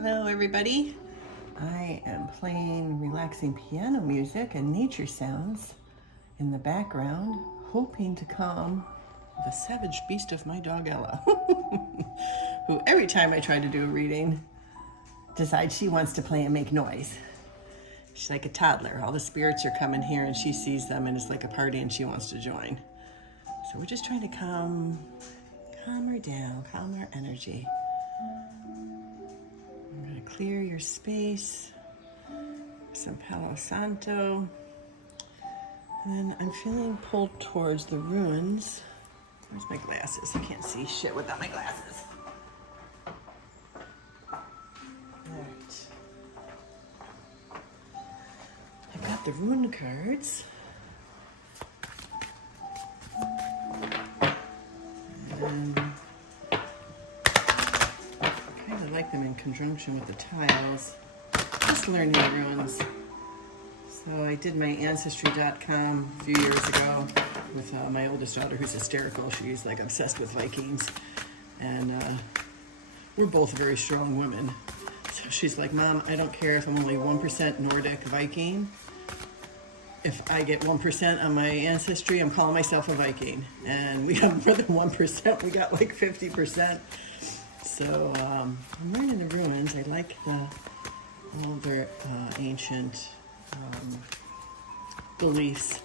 Hello everybody. I am playing relaxing piano music and nature sounds in the background, hoping to calm the savage beast of my dog Ella, who every time I try to do a reading decides she wants to play and make noise. She's like a toddler. All the spirits are coming here and she sees them and it's like a party and she wants to join. So we're just trying to calm her down, calm her energy. I'm going to clear your space, some Palo Santo, and then I'm feeling pulled towards the ruins. Where's my glasses? I can't see shit without my glasses. Alright. I got the rune cards. And I like them in conjunction with the tiles. Just learning the runes. So I did my Ancestry.com a few years ago with my oldest daughter who's hysterical. She's like obsessed with Vikings. And we're both very strong women. So she's like, Mom, I don't care if I'm only 1% Nordic Viking. If I get 1% on my ancestry, I'm calling myself a Viking. And we have more than 1%. We got like 50%. So I'm learning the ruins. I like all their ancient beliefs.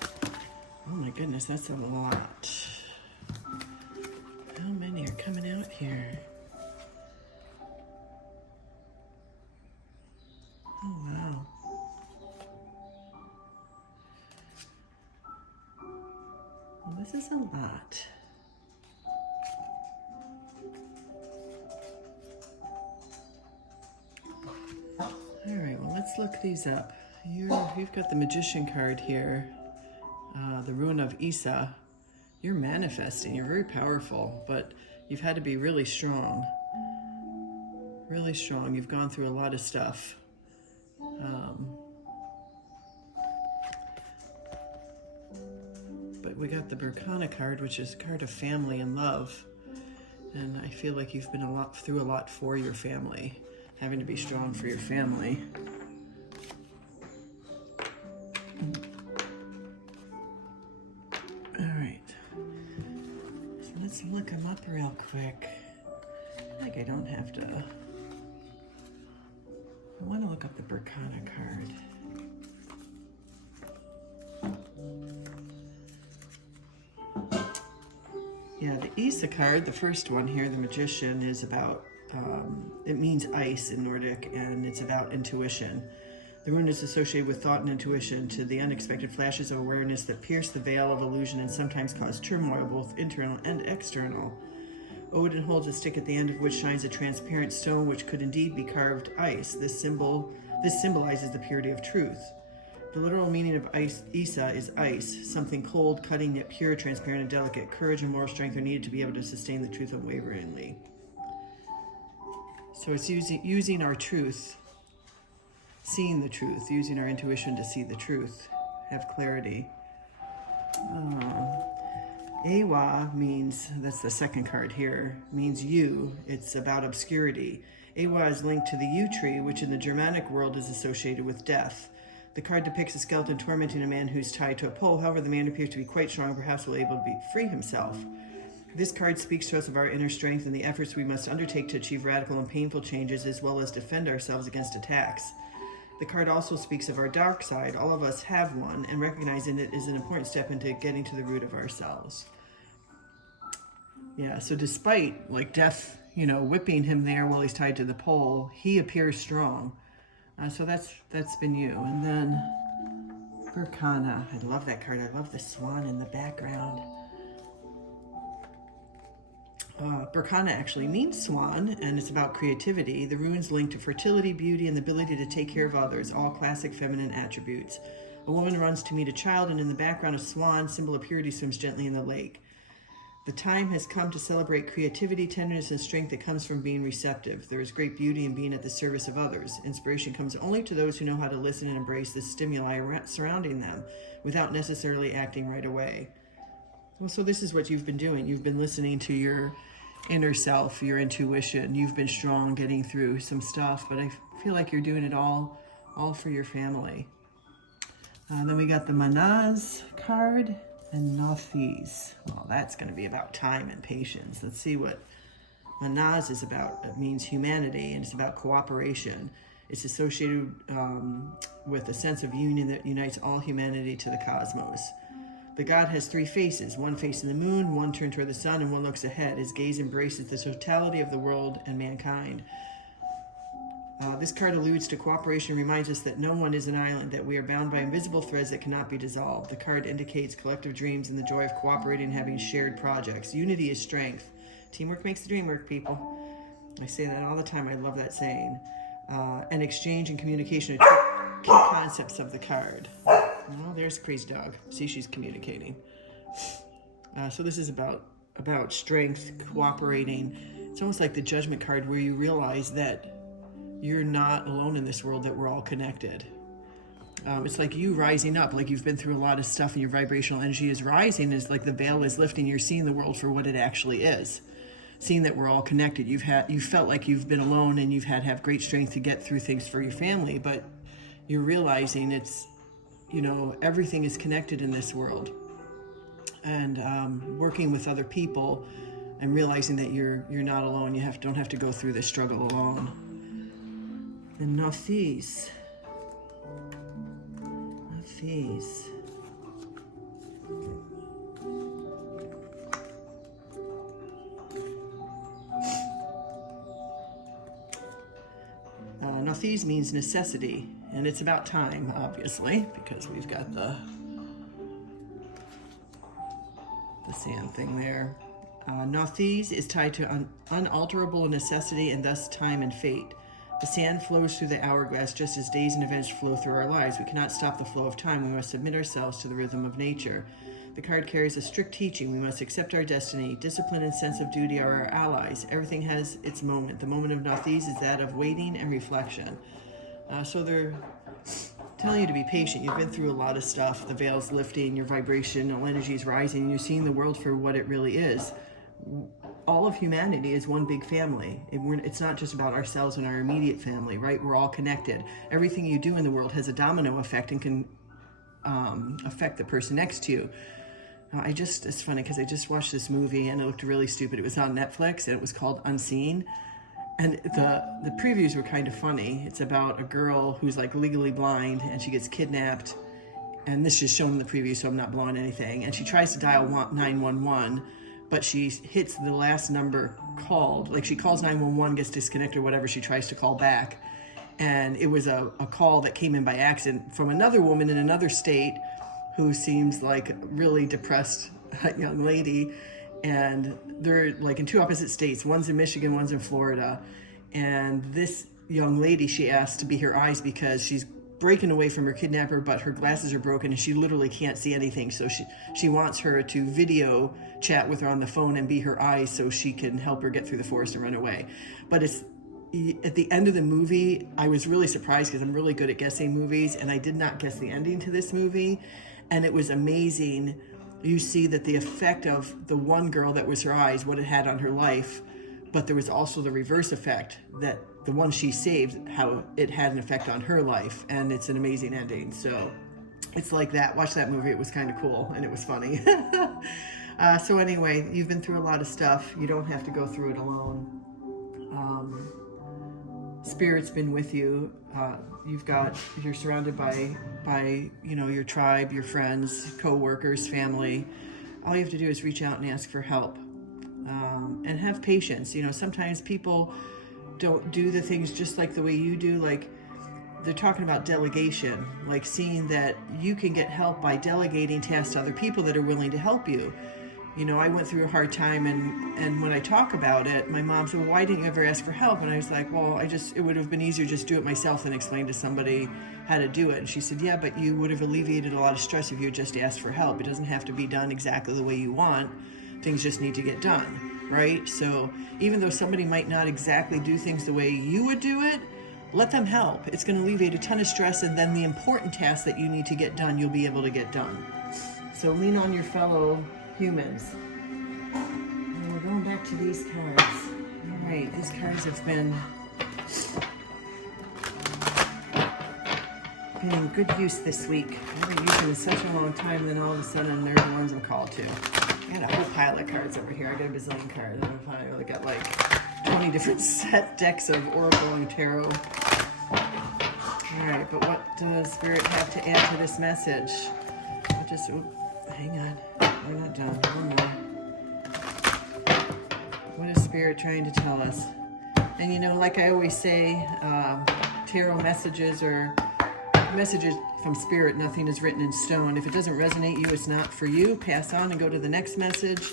Oh my goodness, that's a lot. How many are coming out here? Oh wow. Well, this is a lot. All right, well, let's look these up. You've got the Magician card here, the Rune of Isa. You're manifesting, you're very powerful, but you've had to be really strong. Really strong, you've gone through a lot of stuff. But we got the Berkana card, which is a card of family and love. And I feel like you've been through a lot for your family. Having to be strong for your family. All right, so let's look them up real quick. Like I don't have to. I want to look up the Berkana card. Yeah, the Isa card, the first one here, the Magician, is about it means ice in Nordic, and it's about intuition. The rune is associated with thought and intuition, to the unexpected flashes of awareness that pierce the veil of illusion and sometimes cause turmoil, both internal and external. Odin holds a stick at the end of which shines a transparent stone, which could indeed be carved ice. This symbolizes the purity of truth. The literal meaning of Isa is ice, something cold, cutting, yet pure, transparent, and delicate. Courage and moral strength are needed to be able to sustain the truth unwaveringly. So it's using our truth, seeing the truth, using our intuition to see the truth, have clarity. Awa means, that's the second card here, means you. It's about obscurity. Awa is linked to the yew tree, which in the Germanic world is associated with death. The card depicts a skeleton tormenting a man who's tied to a pole. However, the man appears to be quite strong, perhaps will able to free himself. This card speaks to us of our inner strength and the efforts we must undertake to achieve radical and painful changes, as well as defend ourselves against attacks. The card also speaks of our dark side. All of us have one, and recognizing it is an important step into getting to the root of ourselves. Yeah, so despite like death, whipping him there while he's tied to the pole, he appears strong. So that's been you. And then Berkana. I love that card. I love the swan in the background. Berkana actually means swan, and it's about creativity. The rune's linked to fertility, beauty, and the ability to take care of others, all classic feminine attributes. A woman runs to meet a child, and in the background, a swan, symbol of purity, swims gently in the lake. The time has come to celebrate creativity, tenderness, and strength that comes from being receptive. There is great beauty in being at the service of others. Inspiration comes only to those who know how to listen and embrace the stimuli surrounding them without necessarily acting right away. Well, so this is what you've been doing. You've been listening to your inner self, your intuition. You've been strong getting through some stuff, but I feel like you're doing it all for your family. Then we got the Manaz card and Nafis. Well, that's going to be about time and patience. Let's see what Manaz is about. It means humanity, and it's about cooperation. It's associated with a sense of union that unites all humanity to the cosmos. The god has three faces, one facing the moon, one turned toward the sun, and one looks ahead. His gaze embraces the totality of the world and mankind. This card alludes to cooperation, reminds us that no one is an island, that we are bound by invisible threads that cannot be dissolved. The card indicates collective dreams and the joy of cooperating and having shared projects. Unity is strength. Teamwork makes the dream work, people. I say that all the time. I love that saying. And exchange and communication are key concepts of the card. Well, there's Crazy Dog. See, she's communicating. So this is about strength, cooperating. It's almost like the Judgment card, where you realize that you're not alone in this world, that we're all connected. It's like you rising up, like you've been through a lot of stuff and your vibrational energy is rising. It's like the veil is lifting. You're seeing the world for what it actually is. Seeing that we're all connected. You felt like you've been alone, and you've had to have great strength to get through things for your family, but you're realizing it's, everything is connected in this world. And working with other people and realizing that you're not alone. You don't have to go through this struggle alone. And Nafis. Nafis means necessity, and it's about time, obviously, because we've got the sand thing there. Nafis is tied to unalterable necessity and thus time and fate. The sand flows through the hourglass just as days and events flow through our lives. We cannot stop the flow of time. We must submit ourselves to the rhythm of nature. The card carries a strict teaching. We must accept our destiny. Discipline and sense of duty are our allies. Everything has its moment. The moment of Nafis is that of waiting and reflection. So they're telling you to be patient. You've been through a lot of stuff. The veil's lifting, your vibrational energy is rising, and you're seeing the world for what it really is. All of humanity is one big family. It's not just about ourselves and our immediate family, right? We're all connected. Everything you do in the world has a domino effect and can affect the person next to you. It's funny because I just watched this movie and it looked really stupid. It was on Netflix and it was called Unseen. And the previews were kind of funny. It's about a girl who's like legally blind and she gets kidnapped. And this is shown in the preview, so I'm not blowing anything. And she tries to dial 911. But she hits the last number called. Like she calls 911, gets disconnected or whatever, she tries to call back. And it was a call that came in by accident from another woman in another state who seems like a really depressed young lady. And they're like in two opposite states. One's in Michigan, one's in Florida. And this young lady, she asked to be her eyes because she's breaking away from her kidnapper, but her glasses are broken and she literally can't see anything. So she wants her to video chat with her on the phone and be her eyes so she can help her get through the forest and run away. But it's at the end of the movie, I was really surprised because I'm really good at guessing movies, and I did not guess the ending to this movie. And it was amazing. You see that the effect of the one girl that was her eyes, what it had on her life, but there was also the reverse effect that the one she saved, how it had an effect on her life, and it's an amazing ending. So it's like that. Watch that movie. It was kind of cool, and it was funny. So anyway, you've been through a lot of stuff. You don't have to go through it alone. Spirit's been with you. You're surrounded by your tribe, your friends, co-workers, family. All you have to do is reach out and ask for help, and have patience. Sometimes people don't do the things just like the way you do. Like they're talking about delegation, like seeing that you can get help by delegating tasks to other people that are willing to help you. I went through a hard time, and when I talk about it, my mom said, well, why didn't you ever ask for help? And I was like, well, it would have been easier just do it myself than explain to somebody how to do it. And she said, yeah, but you would have alleviated a lot of stress if you had just asked for help. It doesn't have to be done exactly the way you want. Things just need to get done, right? So even though somebody might not exactly do things the way you would do it, let them help. It's going to alleviate a ton of stress, and then the important tasks that you need to get done, you'll be able to get done. So lean on your fellow humans. And we're going back back to these cards. All right, these cards have been in good use this week. I haven't used them in such a long time, then all of a sudden they're the ones I'm called to. I got a whole pile of cards over here. I got a bazillion cards. I only got like 20 different set decks of Oracle and Tarot. All right, but what does Spirit have to add to this message? I'll just, hang on, we're not done. One more. What is Spirit trying to tell us? And you know, like I always say, tarot messages or messages from Spirit, nothing is written in stone. If it doesn't resonate you, it's not for you. Pass on and go to the next message.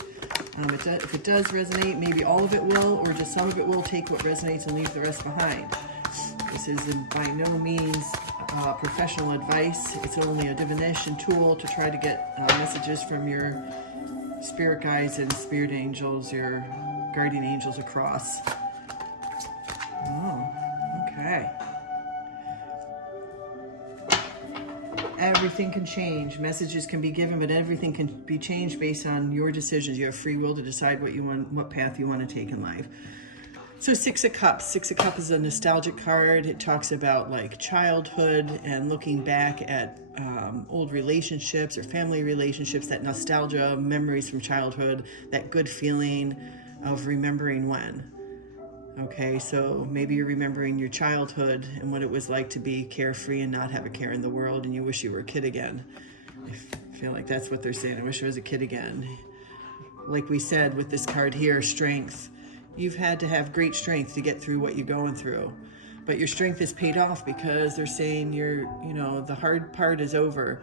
If it does resonate, maybe all of it will, or just some of it will. Take what resonates and leave the rest behind. This is by no means professional advice. It's only a divination tool to try to get messages from your spirit guides and spirit angels, your guardian angels across. Oh, okay. Everything can change. Messages can be given, but everything can be changed based on your decisions. You have free will to decide what you want, what path you want to take in life. So Six of Cups. Six of Cups is a nostalgic card. It talks about like childhood and looking back at old relationships or family relationships, that nostalgia, memories from childhood, that good feeling of remembering when. Okay, so maybe you're remembering your childhood and what it was like to be carefree and not have a care in the world, and you wish you were a kid again. I feel like that's what they're saying. I wish I was a kid again. Like we said with this card here, strength. You've had to have great strength to get through what you're going through. But your strength is paid off because they're saying the hard part is over.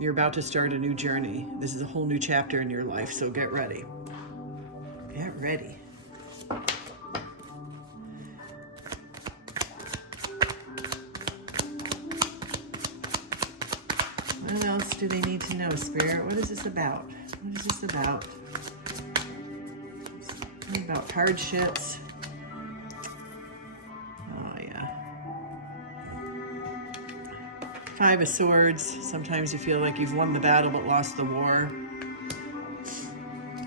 You're about to start a new journey. This is a whole new chapter in your life, so get ready. Get ready. What else do they need to know, Spirit? What is this about? What is this about? Something about hardships. Oh, yeah. Five of Swords. Sometimes you feel like you've won the battle but lost the war.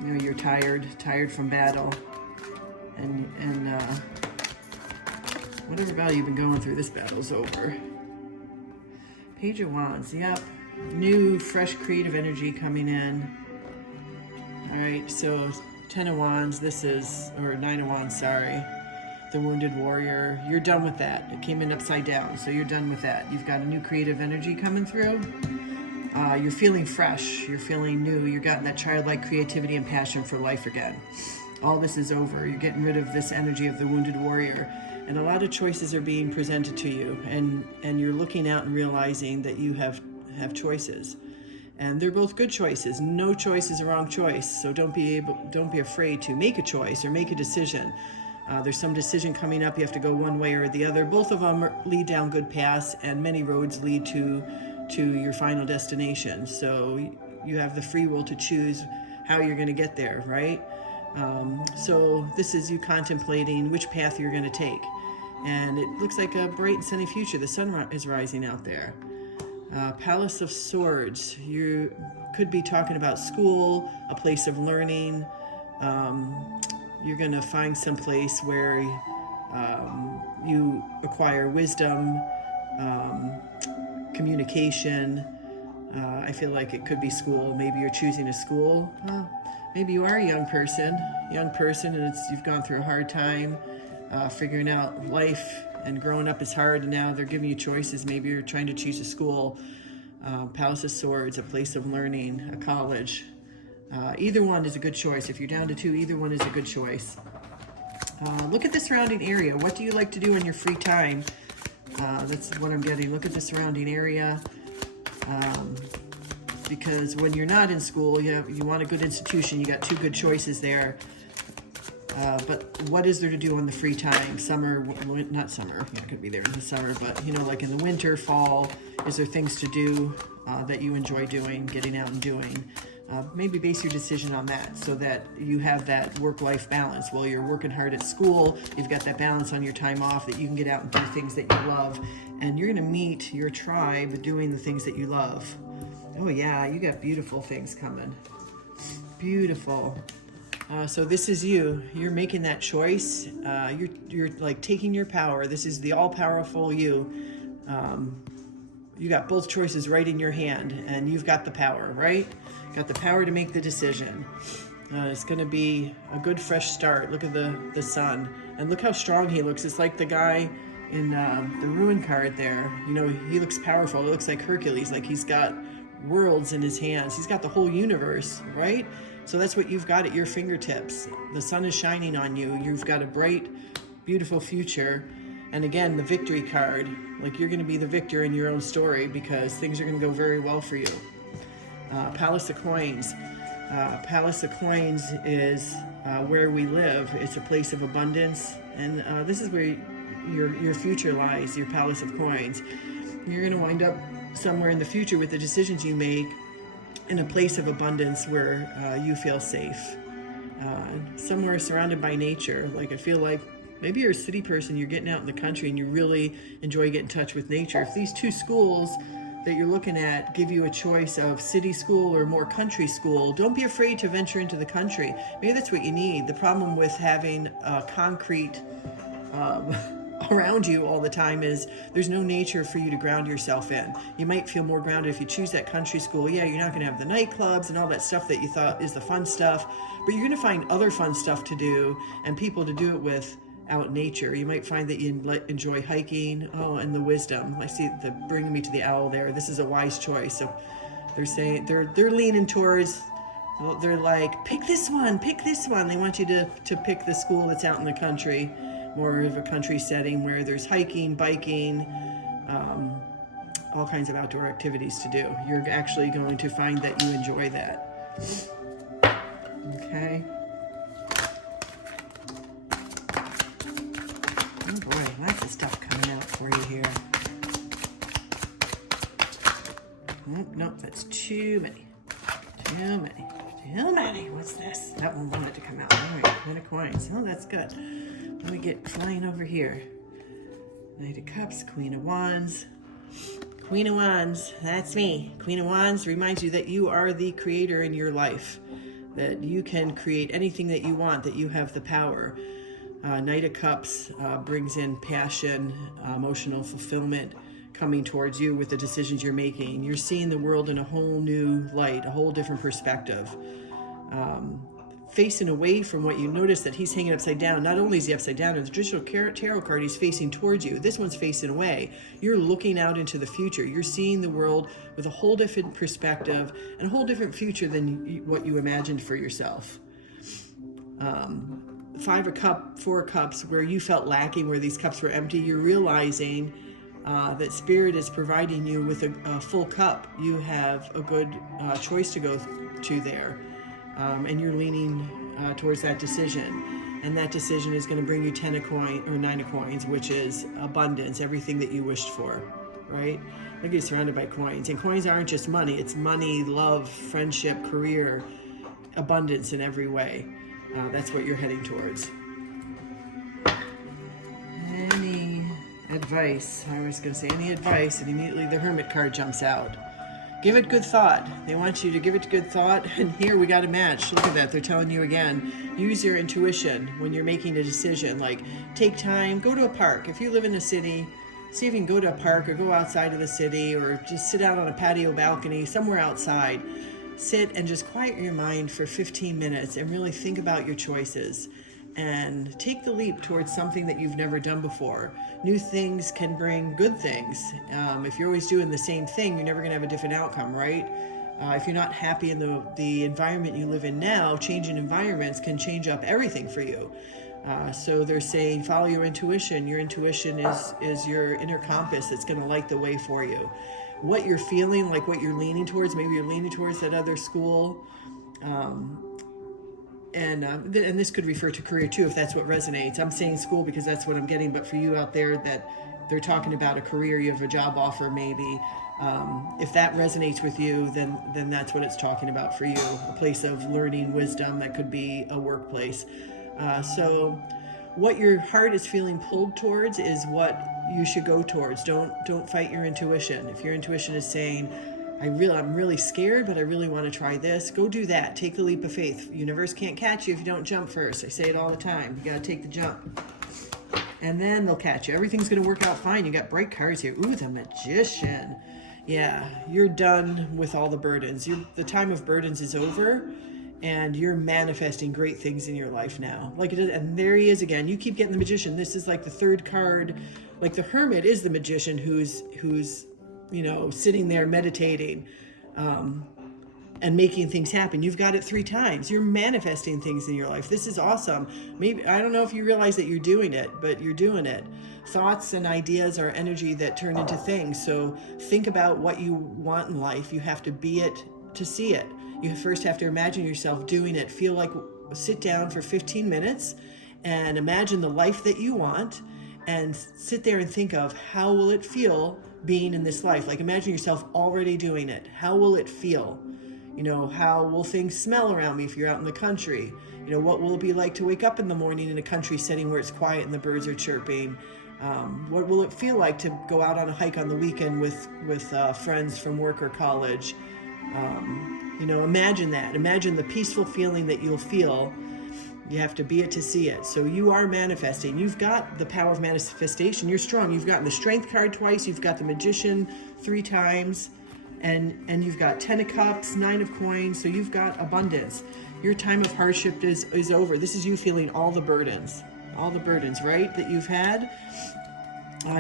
You know, you're tired from battle. And whatever battle you've been going through, this battle's over. Page of Wands. Yep. New, fresh, creative energy coming in. All right, so 10 of Wands, or 9 of Wands, sorry. The Wounded Warrior. You're done with that. It came in upside down, so you're done with that. You've got a new creative energy coming through. You're feeling fresh. You're feeling new. You're getting that childlike creativity and passion for life again. All this is over. You're getting rid of this energy of the Wounded Warrior. And a lot of choices are being presented to you. And you're looking out and realizing that you have choices, and they're both good choices. No choice is a wrong choice, so don't be afraid to make a choice or make a decision. There's some decision coming up. You have to go one way or the other. Both of them lead down good paths, and many roads lead to your final destination. So you have the free will to choose how you're going to get there, right? So this is you contemplating which path you're going to take, and it looks like a bright and sunny future. The sun is rising out there. Palace of Swords. You could be talking about school, a place of learning. You're going to find some place where you acquire wisdom, communication. I feel like it could be school. Maybe you're choosing a school. Maybe you are a young person, and you've gone through a hard time figuring out life. And growing up is hard, and now they're giving you choices. Maybe you're trying to choose a school, Palace of Swords, a place of learning, a college. Either one is a good choice. If you're down to two, either one is a good choice. Look at the surrounding area. What do you like to do in your free time? That's what I'm getting. Look at the surrounding area. Because when you're not in school, you want a good institution. You got two good choices there. But what is there to do in the free time? Summer, not summer, you could be there in the summer, but like in the winter, fall, is there things to do that you enjoy doing, getting out and doing? Maybe base your decision on that so that you have that work-life balance. While you're working hard at school, you've got that balance on your time off that you can get out and do things that you love. And you're gonna meet your tribe doing the things that you love. Oh yeah, you got beautiful things coming. Beautiful. So this is you. You're making that choice. You're like taking your power. This is the all-powerful you. You got both choices right in your hand, and you've got the power, right? Got the power to make the decision. It's going to be a good fresh start. Look at the sun, and look how strong he looks. It's like the guy in the ruin card there. You know, he looks powerful. It looks like Hercules, like he's got worlds in his hands. He's got the whole universe, right? So that's what you've got at your fingertips. The sun is shining on you. You've got a bright, beautiful future. And again, the victory card, like you're going to be the victor in your own story because things are going to go very well for you. Palace of Coins. Palace of Coins is where we live. It's a place of abundance. And this is where your future lies, your Palace of Coins. You're going to wind up somewhere in the future with the decisions you make in a place of abundance where you feel safe. Somewhere surrounded by nature. Like I feel like maybe you're a city person, you're getting out in the country and you really enjoy getting in touch with nature. If these two schools that you're looking at give you a choice of city school or more country school, don't be afraid to venture into the country. Maybe that's what you need. The problem with having concrete around you all the time is there's no nature for you to ground yourself in. You might feel more grounded if you choose that country school. Yeah, you're not going to have the nightclubs and all that stuff that you thought is the fun stuff, but you're going to find other fun stuff to do and people to do it with out in nature. You might find that you enjoy hiking. Oh, and the wisdom. I see the bringing me to the owl there. This is a wise choice. So they're saying they're leaning towards. They're like, pick this one, pick this one. They want you to pick the school that's out in the country, more of a country setting where there's hiking, biking, all kinds of outdoor activities to do. You're actually going to find that you enjoy that. Okay. Oh boy, lots of stuff coming out for you here. Nope, that's too many. Too many. What's this? That one wanted to come out. All right, Knight of Coins. Oh, that's good. Let me get flying over here. Knight of Cups, Queen of Wands. Queen of Wands, that's me. Queen of Wands reminds you that you are the creator in your life, that you can create anything that you want, that you have the power. Knight of Cups brings in passion, emotional fulfillment coming towards you with the decisions you're making. You're seeing the world in a whole new light, a whole different perspective. Facing away from what you notice that he's hanging upside down. Not only is he upside down, in the traditional tarot card, he's facing towards you. This one's facing away. You're looking out into the future. You're seeing the world with a whole different perspective and a whole different future than what you imagined for yourself. 5 of Cups, 4 of Cups, where you felt lacking, where these cups were empty, you're realizing that Spirit is providing you with a full cup. You have a good choice to go to there, and you're leaning towards that decision. And that decision is going to bring you 10 of coins or 9 of coins, which is abundance, everything that you wished for, right? Look, you're surrounded by coins, and coins aren't just money. It's money, love, friendship, career, abundance in every way. That's what you're heading towards. Any advice? I was going to say any advice, and immediately the Hermit card jumps out. Give it good thought. They want you to give it good thought, and here we got a match. Look at that. They're telling you again, use your intuition when you're making a decision. Like, take time, go to a park. If you live in a city, see if you can go to a park or go outside of the city or just sit out on a patio balcony somewhere outside. Sit and just quiet your mind for 15 minutes and really think about your choices and take the leap towards something that you've never done before. New things can bring good things. If you're always doing the same thing, you're never going to have a different outcome, right? If you're not happy in the environment you live in now, changing environments can change up everything for you. So they're saying follow your intuition. Your intuition is your inner compass that's going to light the way for you. What you're feeling, like what you're leaning towards, maybe you're leaning towards that other school. And this could refer to career too, if that's what resonates. I'm saying school because that's what I'm getting, but for you out there that they're talking about a career, you have a job offer maybe. If that resonates with you, then that's what it's talking about for you. A place of learning, wisdom, that could be a workplace. So what your heart is feeling pulled towards is what you should go towards. Don't fight your intuition. If your intuition is saying, I'm really scared, but I really want to try this. Go do that. Take the leap of faith. Universe can't catch you if you don't jump first. I say it all the time. You got to take the jump. And then they'll catch you. Everything's going to work out fine. You got bright cards here. Ooh, the Magician. Yeah, you're done with all the burdens. The time of burdens is over, and you're manifesting great things in your life now. Like it is, and there he is again. You keep getting the Magician. This is like the third card. Like the Hermit is the Magician who's sitting there meditating and making things happen. You've got it 3 times. You're manifesting things in your life. This is awesome. Maybe, I don't know if you realize that you're doing it, but you're doing it. Thoughts and ideas are energy that turn into things. So think about what you want in life. You have to be it to see it. You first have to imagine yourself doing it. Sit down for 15 minutes and imagine the life that you want, and sit there and think of how will it feel being in this life. Like imagine yourself already doing it. How will it feel? How will things smell around me if you're out in the country? What will it be like to wake up in the morning in a country setting where it's quiet and the birds are chirping? What will it feel like to go out on a hike on the weekend with friends from work or college? Imagine that. Imagine the peaceful feeling that you'll feel. You have to be it to see it. So you are manifesting. You've got the power of manifestation. You're strong. You've gotten the Strength card twice. You've got the Magician 3 times. And you've got 10 of Cups, 9 of Coins. So you've got abundance. Your time of hardship is over. This is you feeling all the burdens, right, that you've had.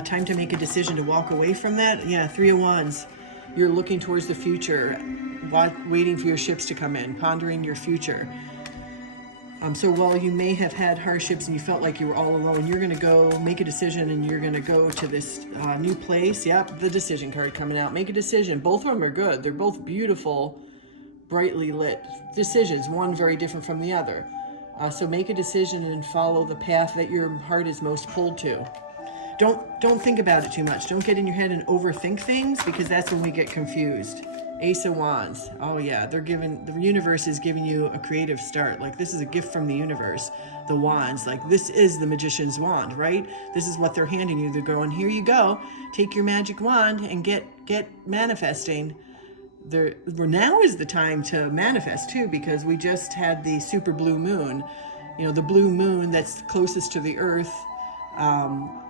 Time to make a decision to walk away from that. Yeah, 3 of Wands. You're looking towards the future, waiting for your ships to come in, pondering your future. So while you may have had hardships and you felt like you were all alone, you're going to go make a decision, and you're going to go to this new place. Yep, the Decision card coming out. Make a decision. Both of them are good. They're both beautiful, brightly lit decisions, one very different from the other. So make a decision and follow the path that your heart is most pulled to. Don't think about it too much. Don't get in your head and overthink things, because that's when we get confused. Ace of Wands. Oh yeah, the universe is giving you a creative start. Like this is a gift from the universe. The Wands, like this is the Magician's wand, right? This is what they're handing you. They're going, here you go. Take your magic wand and get manifesting. Now is the time to manifest too, because we just had the super blue moon. The blue moon that's closest to the earth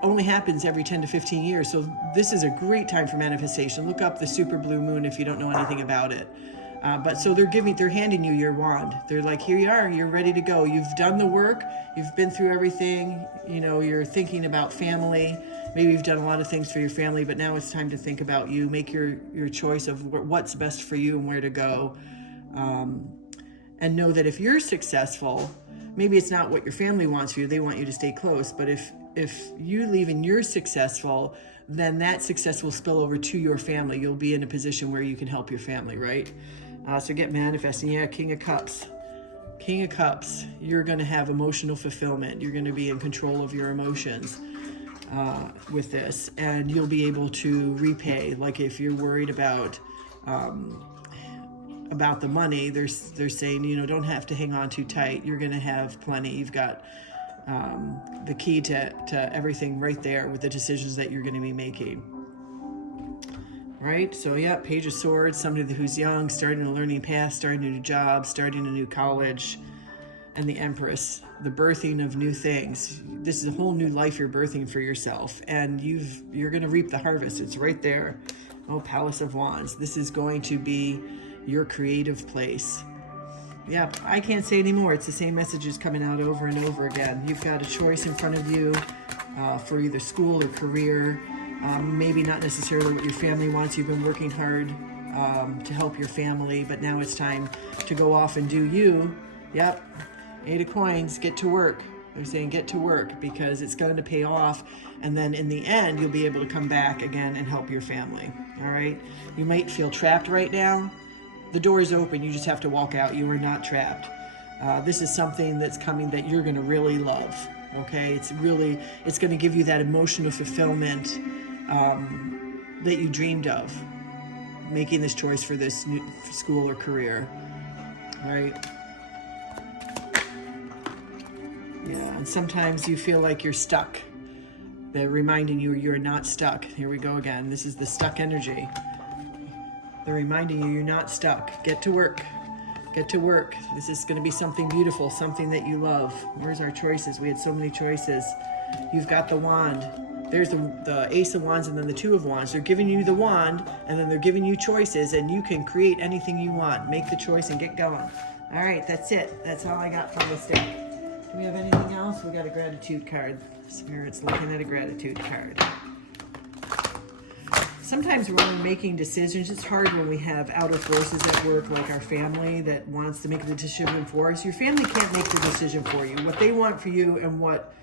only happens every 10 to 15 years. So this is a great time for manifestation. Look up the super blue moon if you don't know anything about it. But so they're handing you your wand. They're like, here you are, you're ready to go. You've done the work, you've been through everything, you're thinking about family. Maybe you've done a lot of things for your family, but now it's time to think about you. Make your choice of what's best for you and where to go. And know that if you're successful, maybe it's not what your family wants for you. They want you to stay close. But if you leave and you're successful, then that success will spill over to your family. You'll be in a position where you can help your family, right? So get manifesting. Yeah, King of Cups. King of Cups. You're going to have emotional fulfillment. You're going to be in control of your emotions with this. And you'll be able to repay. Like if you're worried about the money, they're saying, don't have to hang on too tight. You're going to have plenty. You've got the key to everything right there with the decisions that you're going to be making. Right? So yeah, Page of Swords, somebody who's young, starting a learning path, starting a new job, starting a new college. And the Empress, the birthing of new things. This is a whole new life you're birthing for yourself, and you're going to reap the harvest. It's right there. Oh, Palace of Wands. This is going to be your creative place. Yeah, I can't say anymore. It's the same messages coming out over and over again. You've got a choice in front of you for either school or career. Maybe not necessarily what your family wants. You've been working hard to help your family, but now it's time to go off and do you. Yep, 8 of Coins, get to work. They're saying get to work because it's going to pay off, and then in the end you'll be able to come back again and help your family. All right? You might feel trapped right now. The door is open. You just have to walk out. You are not trapped. This is something that's coming that you're going to really love. Okay? It's going to give you that emotional fulfillment that you dreamed of, making this choice for this new school or career. Right? Yeah, and sometimes you feel like you're stuck. They're reminding you you're not stuck. Here we go again. This is the stuck energy. They're reminding you you're not stuck. Get to work. Get to work. This is going to be something beautiful, something that you love. Where's our choices? We had so many choices. You've got the wand. There's the Ace of Wands and then the Two of Wands. They're giving you the wand, and then they're giving you choices, and you can create anything you want. Make the choice and get going. All right, that's it. That's all I got from this deck. Do we have anything else? We got a gratitude card. Spirit's looking at a gratitude card. Sometimes when we're making decisions, it's hard when we have outer forces at work, like our family that wants to make the decision for us. Your family can't make the decision for you. What they want for you and what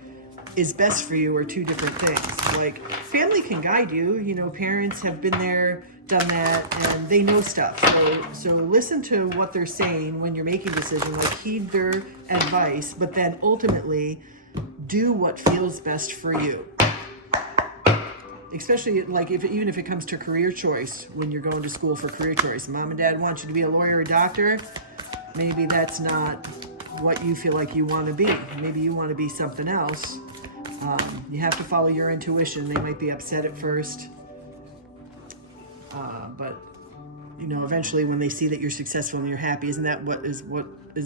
is best for you are two different things. Like, family can guide you. You know, parents have been there, done that, and they know stuff. So listen to what they're saying when you're making decisions. Like, heed their advice, but then ultimately do what feels best for you. Especially like even if it comes to career choice, when you're going to school for career choice. Mom and dad want you to be a lawyer or a doctor. Maybe that's not what you feel like you want to be. Maybe you want to be something else. You have to follow your intuition. They might be upset at first, but you know, eventually when they see that you're successful and you're happy, isn't that what is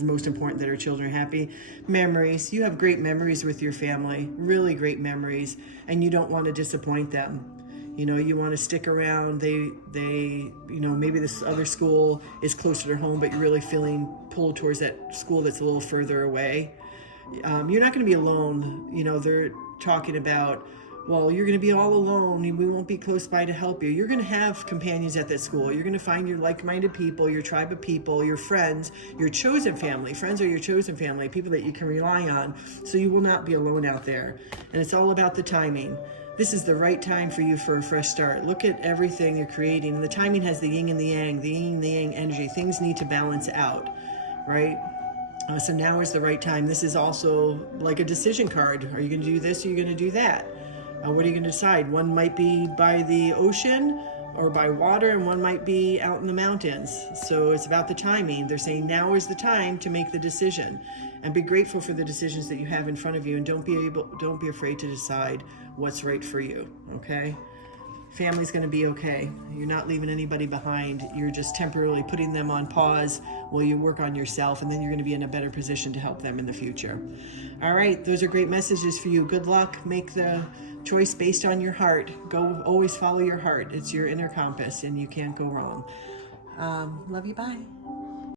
most important, that our children are happy? Memories. You have great memories with your family, really great memories, and you don't want to disappoint them. You know, you want to stick around. They, you know, maybe this other school is closer to home, but you're really feeling pulled towards that school that's a little further away. You're not going to be alone. You know, they're talking about, well, you're going to be all alone. We won't be close by to help you. You're going to have companions at that school. You're going to find your like-minded people, your tribe of people, your friends, your chosen family. Friends are your chosen family, people that you can rely on. So you will not be alone out there. And it's all about the timing. This is the right time for you for a fresh start. Look at everything you're creating. And the timing has the yin and the yang, the yin and the yang energy. Things need to balance out, right? So now is the right time. This is also like a decision card. Are you going to do this? Or are you going to do that? What are you going to decide? One might be by the ocean or by water, and one might be out in the mountains. So it's about the timing. They're saying now is the time to make the decision, and be grateful for the decisions that you have in front of you, and don't be afraid to decide what's right for you. Okay? Family's going to be okay. You're not leaving anybody behind. You're just temporarily putting them on pause while you work on yourself, and then you're going to be in a better position to help them in the future. All right, those are great messages for you. Good luck. Make the choice based on your heart. Always follow your heart. It's your inner compass, and you can't go wrong. Love you. Bye.